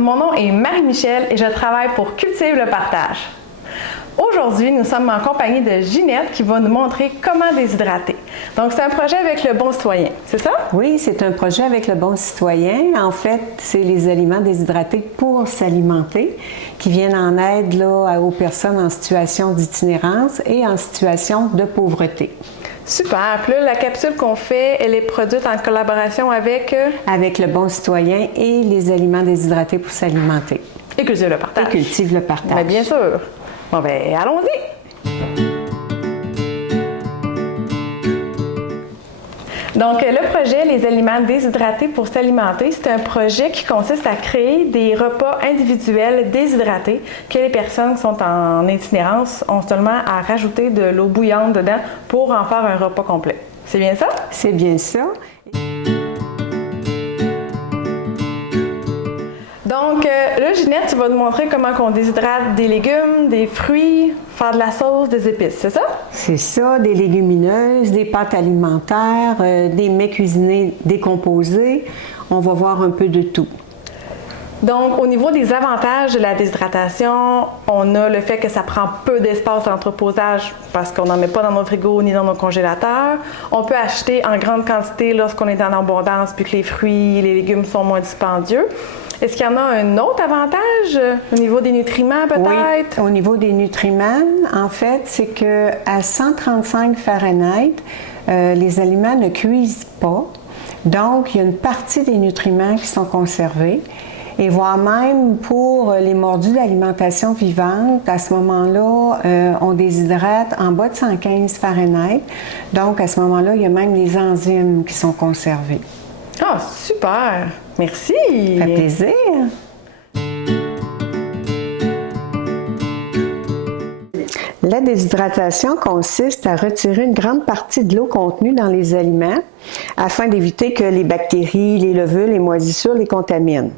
mon nom est Marie-Michel et je travaille pour Cultive le partage. Aujourd'hui, nous sommes en compagnie de Ginette qui va nous montrer comment déshydrater. Donc, c'est un projet avec le Bon Citoyen, c'est ça? Oui, c'est un projet avec le Bon Citoyen. En fait, c'est les aliments déshydratés pour s'alimenter qui viennent en aide là, aux personnes en situation d'itinérance et en situation de pauvreté. Super. Puis là, la capsule qu'on fait, elle est produite en collaboration avec... Avec le Bon Citoyen et les aliments déshydratés pour s'alimenter. Et Cultive le partage. Et Cultive le partage. Mais bien sûr. Bon, ben, allons-y! Donc, le projet Les aliments déshydratés pour s'alimenter, c'est un projet qui consiste à créer des repas individuels déshydratés que les personnes qui sont en itinérance ont seulement à rajouter de l'eau bouillante dedans pour en faire un repas complet. C'est bien ça? C'est bien ça. Donc, là, Ginette, tu vas nous montrer comment on déshydrate des légumes, des fruits, faire de la sauce, des épices, c'est ça? C'est ça, des légumineuses, des pâtes alimentaires, des mets cuisinés décomposés. On va voir un peu de tout. Donc, au niveau des avantages de la déshydratation, on a le fait que ça prend peu d'espace d'entreposage parce qu'on n'en met pas dans nos frigos ni dans nos congélateurs. On peut acheter en grande quantité lorsqu'on est en abondance puis que les fruits et les légumes sont moins dispendieux. Est-ce qu'il y en a un autre avantage au niveau des nutriments peut-être? Oui, au niveau des nutriments, en fait, c'est qu'à 135 Fahrenheit, les aliments ne cuisent pas. Donc, il y a une partie des nutriments qui sont conservés. Et voire même pour les mordus d'alimentation vivante, à ce moment-là, on déshydrate en bas de 115 Fahrenheit. Donc, à ce moment-là, il y a même les enzymes qui sont conservées. Ah, super! Merci! Ça fait plaisir! La déshydratation consiste à retirer une grande partie de l'eau contenue dans les aliments afin d'éviter que les bactéries, les levures, les moisissures les contaminent.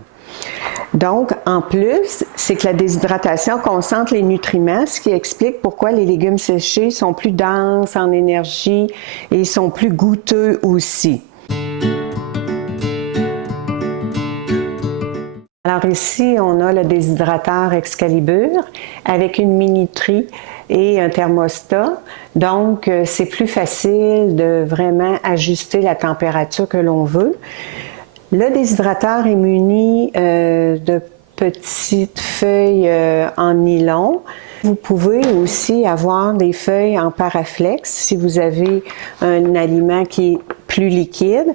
Donc, en plus, c'est que la déshydratation concentre les nutriments, ce qui explique pourquoi les légumes séchés sont plus denses en énergie et sont plus goûteux aussi. Alors ici, on a le déshydrateur Excalibur avec une minuterie et un thermostat. Donc, c'est plus facile de vraiment ajuster la température que l'on veut. Le déshydrateur est muni de petites feuilles en nylon. Vous pouvez aussi avoir des feuilles en paraflex si vous avez un aliment qui est plus liquide.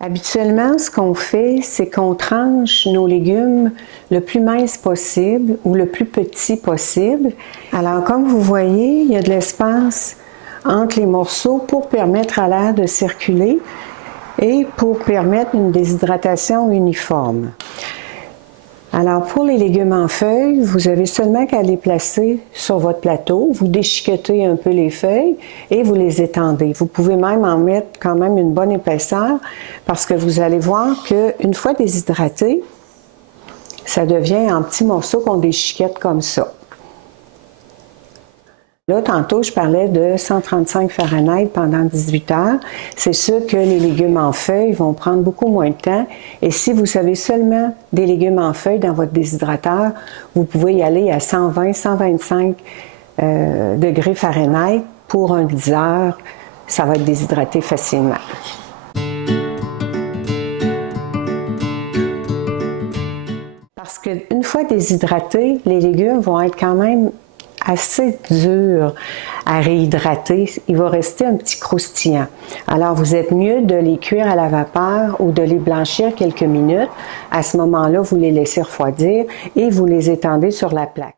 Habituellement, ce qu'on fait, c'est qu'on tranche nos légumes le plus mince possible ou le plus petit possible. Alors, comme vous voyez, il y a de l'espace entre les morceaux pour permettre à l'air de circuler et pour permettre une déshydratation uniforme. Alors, pour les légumes en feuilles, vous avez seulement qu'à les placer sur votre plateau. Vous déchiquetez un peu les feuilles et vous les étendez. Vous pouvez même en mettre quand même une bonne épaisseur parce que vous allez voir qu'une fois déshydraté, ça devient en petits morceaux qu'on déchiquette comme ça. Là, tantôt, je parlais de 135 Fahrenheit pendant 18 heures. C'est sûr que les légumes en feuilles vont prendre beaucoup moins de temps. Et si vous avez seulement des légumes en feuilles dans votre déshydrateur, vous pouvez y aller à 120-125 degrés Fahrenheit pour un 10 heures. Ça va être déshydraté facilement. Parce qu'une fois déshydratés, les légumes vont être quand même assez dur à réhydrater. Il va rester un petit croustillant. Alors, vous êtes mieux de les cuire à la vapeur ou de les blanchir quelques minutes. À ce moment-là, vous les laissez refroidir et vous les étendez sur la plaque.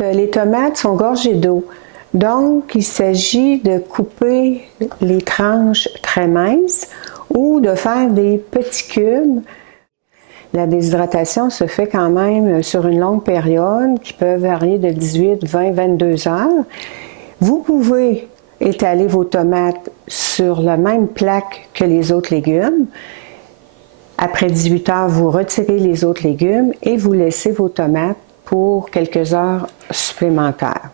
Les tomates sont gorgées d'eau. Donc, il s'agit de couper les tranches très minces ou de faire des petits cubes. La déshydratation se fait quand même sur une longue période qui peut varier de 18, 20, 22 heures. Vous pouvez étaler vos tomates sur la même plaque que les autres légumes. Après 18 heures, vous retirez les autres légumes et vous laissez vos tomates pour quelques heures supplémentaires.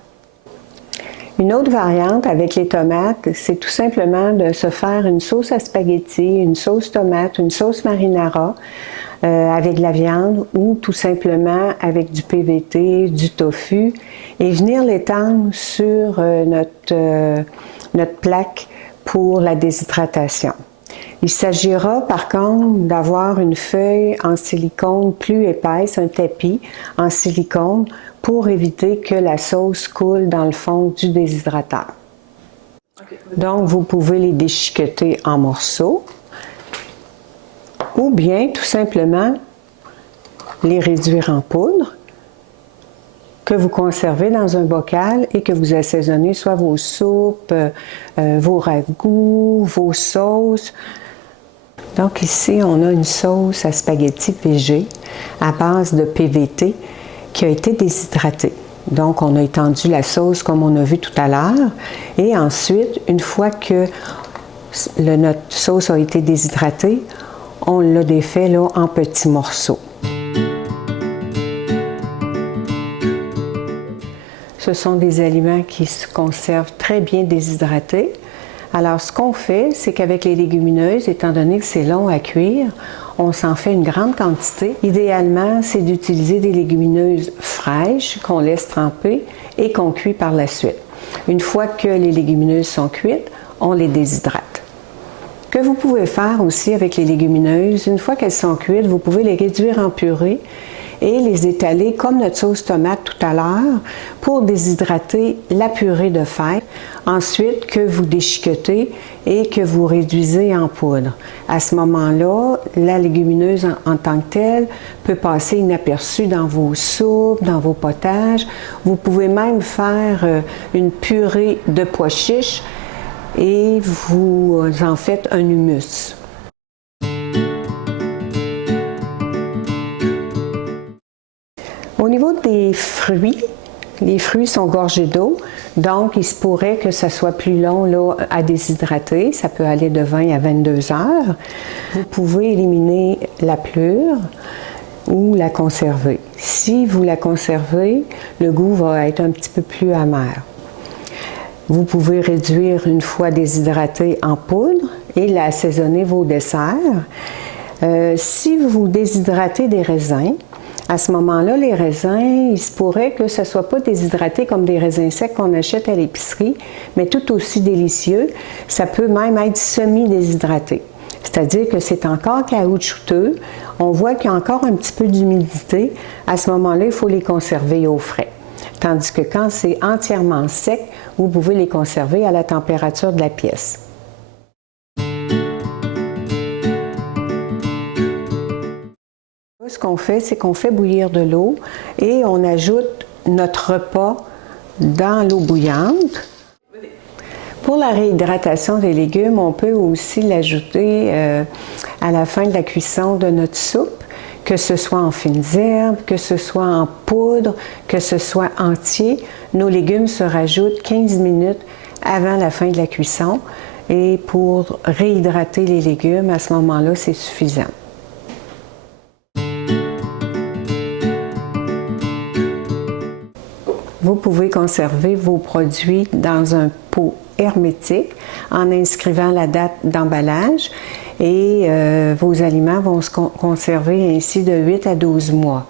Une autre variante avec les tomates, c'est tout simplement de se faire une sauce à spaghetti, une sauce tomate, une sauce marinara avec de la viande ou tout simplement avec du PVT, du tofu et venir l'étendre sur notre plaque pour la déshydratation. Il s'agira par contre d'avoir une feuille en silicone plus épaisse, un tapis en silicone pour éviter que la sauce coule dans le fond du déshydrateur. Donc, vous pouvez les déchiqueter en morceaux ou bien tout simplement les réduire en poudre que vous conservez dans un bocal et que vous assaisonnez soit vos soupes, vos ragoûts, vos sauces. Donc ici, on a une sauce à spaghetti végé à base de PVT qui a été déshydratée. Donc, on a étendu la sauce comme on a vu tout à l'heure. Et ensuite, une fois que notre sauce a été déshydratée, on l'a défait là, en petits morceaux. Ce sont des aliments qui se conservent très bien déshydratés. Alors, ce qu'on fait, c'est qu'avec les légumineuses, étant donné que c'est long à cuire, on s'en fait une grande quantité. Idéalement, c'est d'utiliser des légumineuses fraîches qu'on laisse tremper et qu'on cuit par la suite. Une fois que les légumineuses sont cuites, on les déshydrate. Ce que vous pouvez faire aussi avec les légumineuses, une fois qu'elles sont cuites, vous pouvez les réduire en purée et les étaler comme notre sauce tomate tout à l'heure pour déshydrater la purée de fèves. Ensuite, que vous déchiquetez et que vous réduisez en poudre. À ce moment-là, la légumineuse en tant que telle peut passer inaperçue dans vos soupes, dans vos potages. Vous pouvez même faire une purée de pois chiches et vous en faites un hummus. Au niveau des fruits, les fruits sont gorgés d'eau, donc il se pourrait que ça soit plus long là, à déshydrater. Ça peut aller de 20 à 22 heures. Vous pouvez éliminer la pelure ou la conserver. Si vous la conservez, le goût va être un petit peu plus amer. Vous pouvez réduire une fois déshydraté en poudre et assaisonner vos desserts. Si vous déshydratez des raisins, à ce moment-là, les raisins, il se pourrait que ce ne soit pas déshydraté comme des raisins secs qu'on achète à l'épicerie, mais tout aussi délicieux. Ça peut même être semi-déshydraté. C'est-à-dire que c'est encore caoutchouteux. On voit qu'il y a encore un petit peu d'humidité. À ce moment-là, il faut les conserver au frais. Tandis que quand c'est entièrement sec, vous pouvez les conserver à la température de la pièce. Ce qu'on fait, c'est qu'on fait bouillir de l'eau et on ajoute notre repas dans l'eau bouillante. Pour la réhydratation des légumes, on peut aussi l'ajouter à la fin de la cuisson de notre soupe, que ce soit en fines herbes, que ce soit en poudre, que ce soit entier. Nos légumes se rajoutent 15 minutes avant la fin de la cuisson et pour réhydrater les légumes, à ce moment-là, c'est suffisant. Vous pouvez conserver vos produits dans un pot hermétique en inscrivant la date d'emballage et vos aliments vont se conserver ainsi de 8 à 12 mois.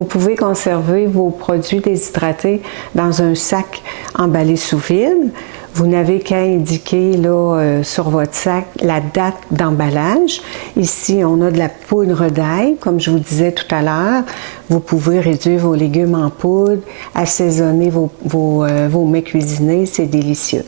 Vous pouvez conserver vos produits déshydratés dans un sac emballé sous vide. Vous n'avez qu'à indiquer là, sur votre sac la date d'emballage. Ici, on a de la poudre d'ail, comme je vous disais tout à l'heure. Vous pouvez réduire vos légumes en poudre, assaisonner vos mets cuisinés, c'est délicieux.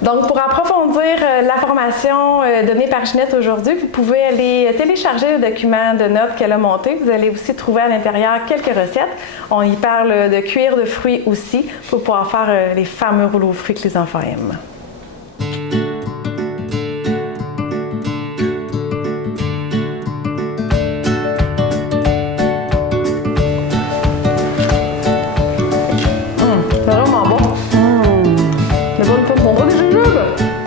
Donc, pour approfondir l'information donnée par Ginette aujourd'hui, vous pouvez aller télécharger le document de notes qu'elle a monté. Vous allez aussi trouver à l'intérieur quelques recettes. On y parle de cuire de fruits aussi pour pouvoir faire les fameux rouleaux aux fruits que les enfants aiment. jujube!